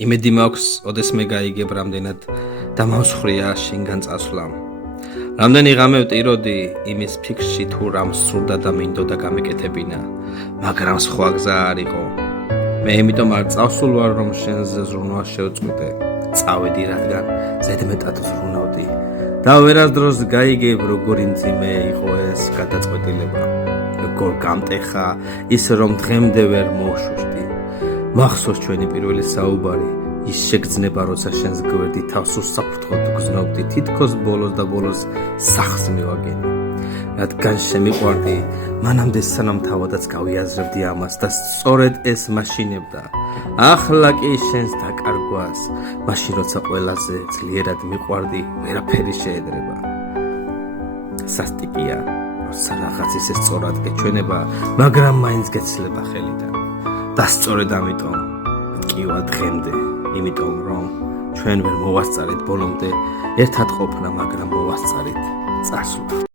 იმედი მაქვს, ოდესმე გაიგებ რამდენად დამავსხრია შინგან წასვლამ. რამდენი ღამე ვტიროდი იმის ფიქრში თუ რამ სურდა და მინდოდა გამეკეთებინა, მაგრამ სხვა გზა არ იყო. მე იმიტომ არ წავსულ ვარ, რომ შენზე ზრუნვა შევწყვიტე. წავედი, რადგან ზედმეტად ზრუნავდი. და ვერასდროს გაიგებ, როგორი მძიმე იყო ეს გადაწყვეტილება. როგორ გამტეხა ის, რომ დღემდე ვერ მოვშუშტი. მახსოვს ჩვენი პირველი საუბარი, ის შეგრძნება, როცა შენს გვერდით თავს უსაფრთხოდ გზნობდი, თითქოს ბოლოს და ბოლოს სახს მივაგენი. რადგან შემიყვარდი, მანამდე სანამ თავადაც გავიაზრებდი ამას და სწორედ ეს მაშინებდა. ახლა კი შენს დაკარგვას, მაშინ როცა ყველაზე ძლიერად მიყვარდი, ვერაფერი შეედრება. სასტიკია, როცა რაღაც ისე სწორად გეჩვენება, მაგრამ მაინც გეცლება ხელიდან. და სწორედ ამიტომ მტკივა დღემდე, იმიტომ რომ ჩვენ ვერ მოვასწარეთ ბოლომდე ერთად ყოფნა, მაგრამ მოვასწარეთ წასვლა.